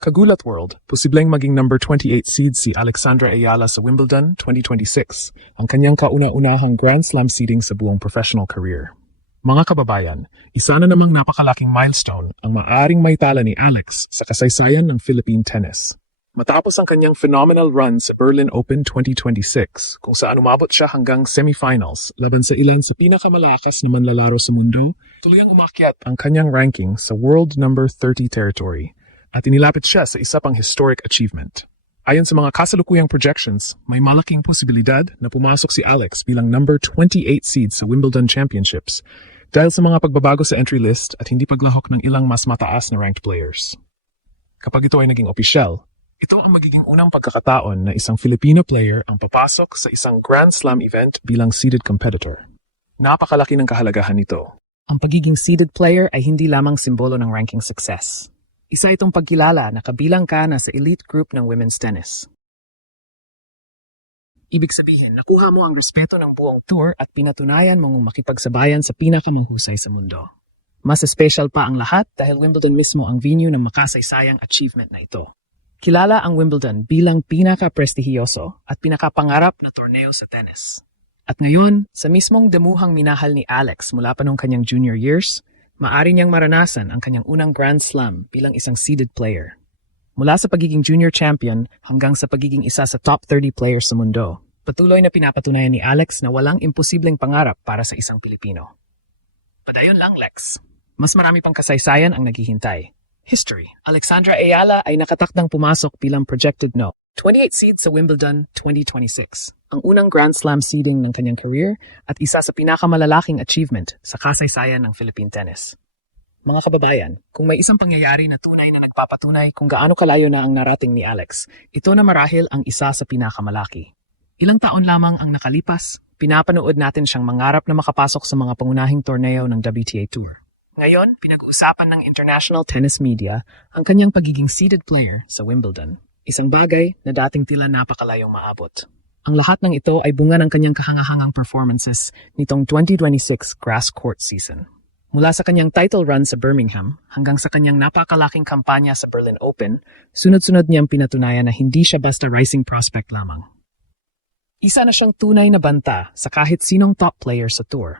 Kagulat World, posibleng maging number 28 seed si Alexandra Ayala sa Wimbledon 2026, ang kanyang kauna-unahang Grand Slam seeding sa buong professional career. Mga kababayan, isa na namang napakalaking milestone ang maaring maitala ni Alex sa kasaysayan ng Philippine tennis. Matapos ang kanyang phenomenal run sa Berlin Open 2026, kung saan umabot siya hanggang semifinals laban sa ilan sa pinakamalakas na manlalaro sa mundo, tuluyang umakyat ang kanyang ranking sa world number 30 territory at inilapit siya sa isa pang historic achievement. Ayon sa mga kasalukuyang projections, may malaking posibilidad na pumasok si Alex bilang number 28 seed sa Wimbledon Championships dahil sa mga pagbabago sa entry list at hindi paglahok ng ilang mas mataas na ranked players. Kapag ito ay naging opisyal, ito ang magiging unang pagkakataon na isang Filipino player ang papasok sa isang Grand Slam event bilang seeded competitor. Napakalaki ng kahalagahan nito. Ang pagiging seeded player ay hindi lamang simbolo ng ranking success. Isa itong pagkilala na kabilang ka na sa elite group ng women's tennis. Ibig sabihin, nakuha mo ang respeto ng buong tour at pinatunayan mong makipagsabayan sa pinakamahusay sa mundo. Mas special pa ang lahat dahil Wimbledon mismo ang venue ng makasaysayang achievement na ito. Kilala ang Wimbledon bilang pinaka-prestihiyoso at pinakapangarap na torneo sa tennis. At ngayon, sa mismong damuhang minahal ni Alex mula pa noong kanyang junior years, maaari niyang maranasan ang kanyang unang Grand Slam bilang isang seeded player. Mula sa pagiging junior champion hanggang sa pagiging isa sa top 30 players sa mundo, patuloy na pinapatunayan ni Alex na walang imposibleng pangarap para sa isang Pilipino. Padayon lang, Lex. Mas marami pang kasaysayan ang naghihintay. History. Alexandra Ayala ay nakatakdang pumasok bilang projected 28 seed sa Wimbledon 2026, ang unang Grand Slam seeding ng kanyang career at isa sa pinakamalalaking achievement sa kasaysayan ng Philippine tennis. Mga kababayan, kung may isang pangyayari na tunay na nagpapatunay kung gaano kalayo na ang narating ni Alex, ito na marahil ang isa sa pinakamalaki. Ilang taon lamang ang nakalipas, pinapanood natin siyang mangarap na makapasok sa mga pangunahing torneo ng WTA Tour. Ngayon, pinag-uusapan ng international tennis media ang kanyang pagiging seeded player sa Wimbledon. Isang bagay na dating tila napakalayong maabot. Ang lahat ng ito ay bunga ng kanyang kahangahangang performances nitong 2026 grass court season. Mula sa kanyang title run sa Birmingham hanggang sa kanyang napakalaking kampanya sa Berlin Open, sunod-sunod niyang pinatunayan na hindi siya basta rising prospect lamang. Isa na siyang tunay na banta sa kahit sinong top player sa tour.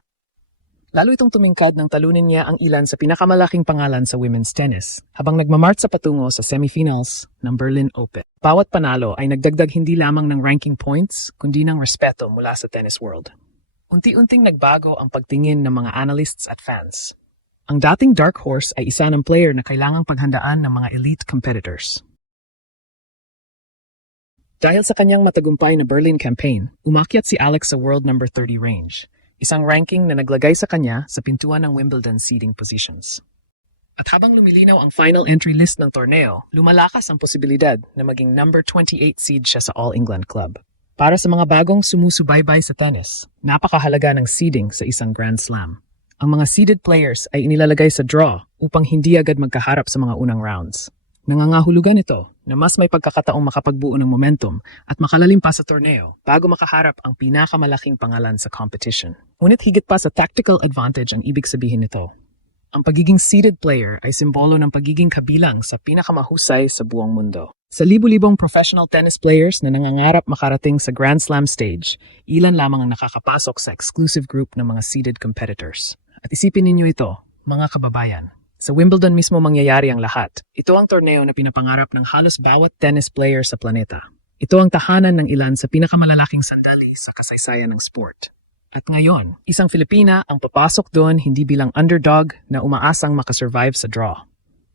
Lalo itong tumingkad nang talunin niya ang ilan sa pinakamalaking pangalan sa women's tennis habang nagmamarch sa patungo sa semifinals ng Berlin Open. Bawat panalo ay nagdagdag hindi lamang ng ranking points kundi ng respeto mula sa tennis world. Unti-unting nagbago ang pagtingin ng mga analysts at fans. Ang dating dark horse ay isa ng player na kailangang paghandaan ng mga elite competitors. Dahil sa kanyang matagumpay na Berlin campaign, umakyat si Alex sa world number 30 range. Isang ranking na naglagay sa kanya sa pintuan ng Wimbledon seeding positions. At habang lumilinaw ang final entry list ng torneo, lumalakas ang posibilidad na maging number 28 seed siya sa All England Club. Para sa mga bagong sumusubaybay sa tennis, napakahalaga ng seeding sa isang Grand Slam. Ang mga seeded players ay inilalagay sa draw upang hindi agad magkaharap sa mga unang rounds. Nangangahulugan ito na mas may pagkakataong makapagbuo ng momentum at makalalim pa sa torneo bago makaharap ang pinakamalaking pangalan sa competition. Ngunit higit pa sa tactical advantage ang ibig sabihin nito. Ang pagiging seeded player ay simbolo ng pagiging kabilang sa pinakamahusay sa buong mundo. Sa libu-libong professional tennis players na nangangarap makarating sa Grand Slam stage, ilan lamang ang nakakapasok sa exclusive group ng mga seeded competitors. At isipin ninyo ito, mga kababayan. Sa Wimbledon mismo mangyayari ang lahat. Ito ang torneo na pinapangarap ng halos bawat tennis player sa planeta. Ito ang tahanan ng ilan sa pinakamalalaking sandali sa kasaysayan ng sport. At ngayon, isang Filipina ang papasok doon hindi bilang underdog na umaasang makasurvive sa draw,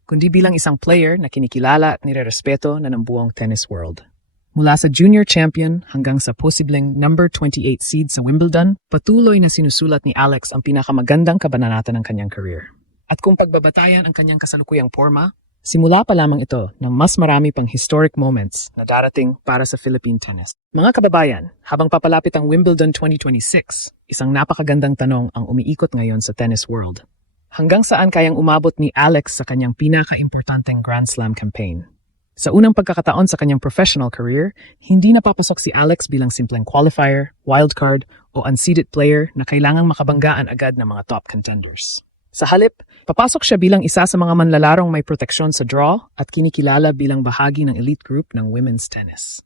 kundi bilang isang player na kinikilala at nirerespeto na ng buong tennis world. Mula sa junior champion hanggang sa posibleng number 28 seed sa Wimbledon, patuloy na sinusulat ni Alex ang pinakamagandang kabanata ng kanyang career. At kung pagbabatayan ang kanyang kasalukuyang forma, simula pa lamang ito ng mas marami pang historic moments na darating para sa Philippine tennis. Mga kababayan, habang papalapit ang Wimbledon 2026, isang napakagandang tanong ang umiikot ngayon sa tennis world. Hanggang saan kayang umabot ni Alex sa kanyang pinaka-importanteng Grand Slam campaign? Sa unang pagkakataon sa kanyang professional career, hindi napapasok si Alex bilang simpleng qualifier, wildcard o unseeded player na kailangang makabanggaan agad ng mga top contenders. Sa halip, papasok siya bilang isa sa mga manlalarong may proteksyon sa draw at kinikilala bilang bahagi ng elite group ng women's tennis.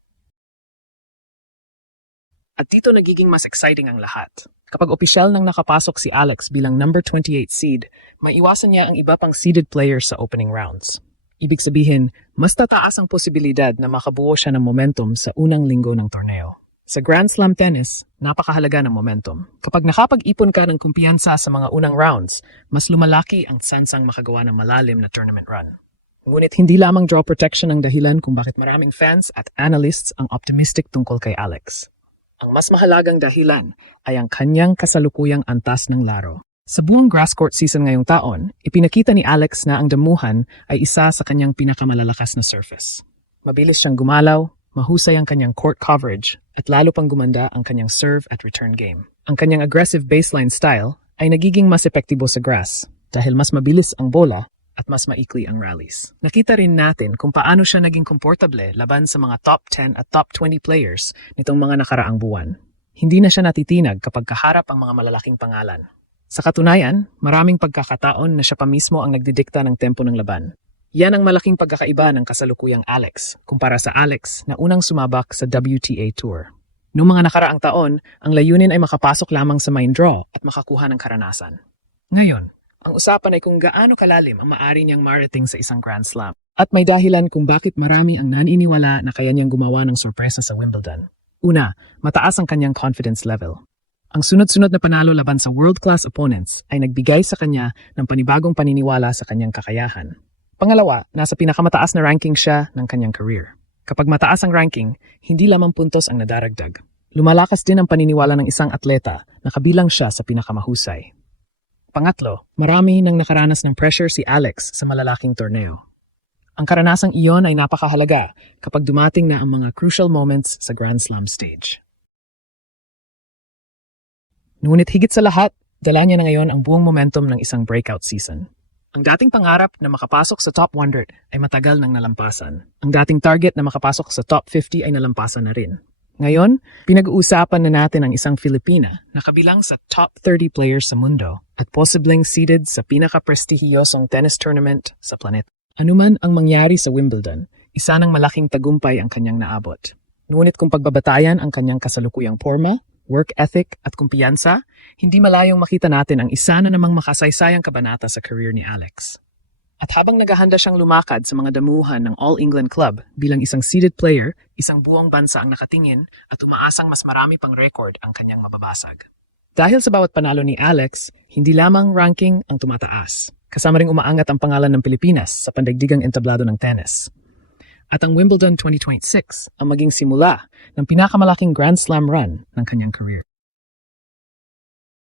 At dito nagiging mas exciting ang lahat. Kapag opisyal nang nakapasok si Alex bilang number 28 seed, maiwasan niya ang iba pang seeded players sa opening rounds. Ibig sabihin, mas tataas ang posibilidad na makabuo siya ng momentum sa unang linggo ng torneo. Sa Grand Slam tennis, napakahalaga ng momentum. Kapag nakapag-ipon ka ng kumpiyansa sa mga unang rounds, mas lumalaki ang tsansang makagawa ng malalim na tournament run. Ngunit hindi lamang draw protection ang dahilan kung bakit maraming fans at analysts ang optimistic tungkol kay Alex. Ang mas mahalagang dahilan ay ang kanyang kasalukuyang antas ng laro. Sa buong grass court season ngayong taon, ipinakita ni Alex na ang damuhan ay isa sa kanyang pinakamalalakas na surface. Mabilis siyang gumalaw, mahusay ang kanyang court coverage, at lalo pang gumanda ang kanyang serve at return game. Ang kanyang aggressive baseline style ay nagiging mas epektibo sa grass dahil mas mabilis ang bola at mas maikli ang rallies. Nakita rin natin kung paano siya naging komportable laban sa mga top 10 at top 20 players nitong mga nakaraang buwan. Hindi na siya natitinag kapag kaharap ang mga malalaking pangalan. Sa katunayan, maraming pagkakataon na siya pa mismo ang nagdidikta ng tempo ng laban. Yan ang malaking pagkakaiba ng kasalukuyang Alex kumpara sa Alex na unang sumabak sa WTA Tour. Noong mga nakaraang taon, ang layunin ay makapasok lamang sa main draw at makakuha ng karanasan. Ngayon, ang usapan ay kung gaano kalalim ang maaari niyang marating sa isang Grand Slam. At may dahilan kung bakit marami ang naniniwala na kaya niyang gumawa ng sorpresa sa Wimbledon. Una, mataas ang kanyang confidence level. Ang sunod-sunod na panalo laban sa world-class opponents ay nagbigay sa kanya ng panibagong paniniwala sa kanyang kakayahan. Pangalawa, nasa pinakamataas na ranking siya ng kanyang career. Kapag mataas ang ranking, hindi lamang puntos ang nadaragdag. Lumalakas din ang paniniwala ng isang atleta na kabilang siya sa pinakamahusay. Pangatlo, marami nang nakaranas ng pressure si Alex sa malalaking torneo. Ang karanasang iyon ay napakahalaga kapag dumating na ang mga crucial moments sa Grand Slam stage. Ngunit higit sa lahat, dala niya na ngayon ang buong momentum ng isang breakout season. Ang dating pangarap na makapasok sa top 100 ay matagal nang nalampasan. Ang dating target na makapasok sa top 50 ay nalampasan na rin. Ngayon, pinag-uusapan na natin ang isang Filipina na kabilang sa top 30 players sa mundo at posibleng seeded sa pinaka-prestihiyosong tennis tournament sa planeta. Anuman ang mangyari sa Wimbledon, isa ng malaking tagumpay ang kanyang naabot. Ngunit kung pagbabatayan ang kanyang kasalukuyang porma, work ethic at kumpiyansa, hindi malayong makita natin ang isa na namang makasaysayang kabanata sa career ni Alex. At habang naghahanda siyang lumakad sa mga damuhan ng All England Club bilang isang seeded player, isang buong bansa ang nakatingin at umaasang mas marami pang record ang kanyang mababasag. Dahil sa bawat panalo ni Alex, hindi lamang ranking ang tumataas. Kasama ring umaangat ang pangalan ng Pilipinas sa pandaigdigang entablado ng tennis. At ang Wimbledon 2026 ang maging simula ng pinakamalaking Grand Slam run ng kanyang career.